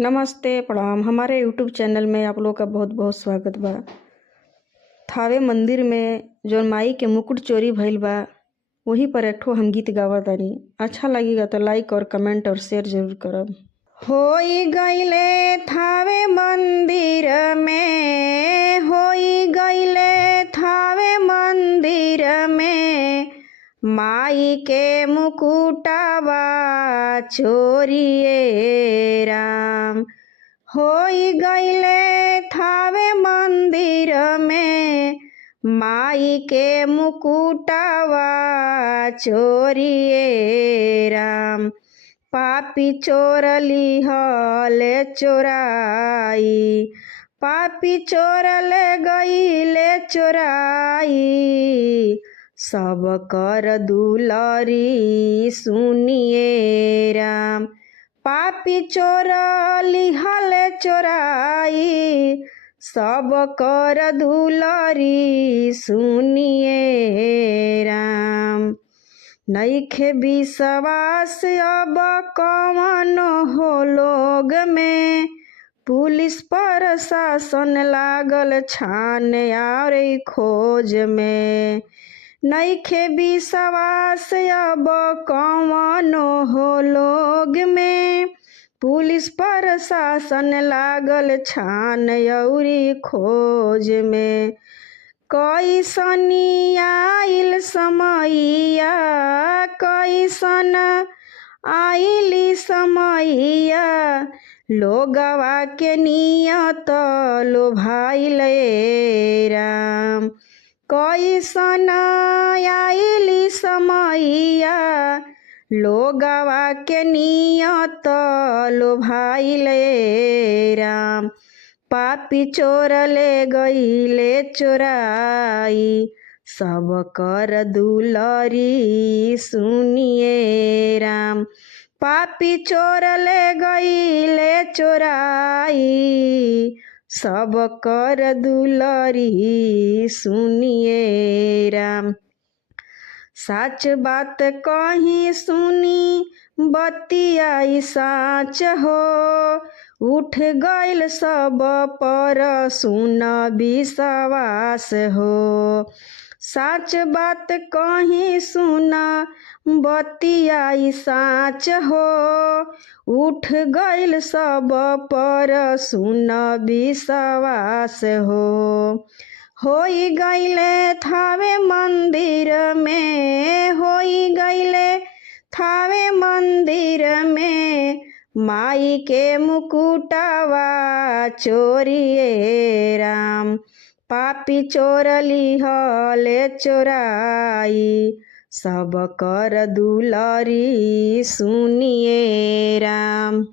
नमस्ते प्रणाम। हमारे यूट्यूब चैनल में आप लोग का बहुत बहुत स्वागत बा। थावे मंदिर में जौन माई के मुकुट चोरी भइल बा वही पर एक ठो हम गीत गावा तानी। अच्छा लगेगा तो लाइक और कमेंट और शेयर जरूर करब। होई गईले थावे मंदिर में, होई गईले थावे मंदिर में, माई के मुकुटवा चोरिए राम। होई गईले थावे मंदिर में, माई के मुकुटवा चोरिए राम। पापी चोर लिहले चोराई, पापी चोर ले गईले चोराई। सब कर दुलरी सुनिए राम। पापी चोर लिहले चोराई, सब कर दुलरी सुनिए राम। नइखे विश्वास अब कवन हो लोग में, पुलिस प्रशासन लागल छान और खोज में। नइखे विश्वास अब कवन हो लोग में, पुलिस प्रशासन लागल छान और खोज में। कैसनी आइल समैया, कैसन आइली समैया, लोगवा के नियत लोभाइले राम। कैसन आइली समैया, लोगवा के नियत लोभाइले राम। पापी चोर ले गईले चोराई, सब कर दुलरी सुनिए राम। पापी चोर ले गईले चोराई, सब कर दुलरी सुनिए राम। सच बात कहीं सुनी बतियाई साच हो, उठ गईल सब पर सुन विश्वास हो। सच बात कहीं सुन बतियाई साच हो, उठ गईल सब पर सुन विश्वास हो। होई गईले थावे मंदिर में, होई गईले थावे मंदिर में, माई के मुकुटवा चोरिए राम। पापी चोर लिहले चोराई, सब कर दुलरी सुनिए राम।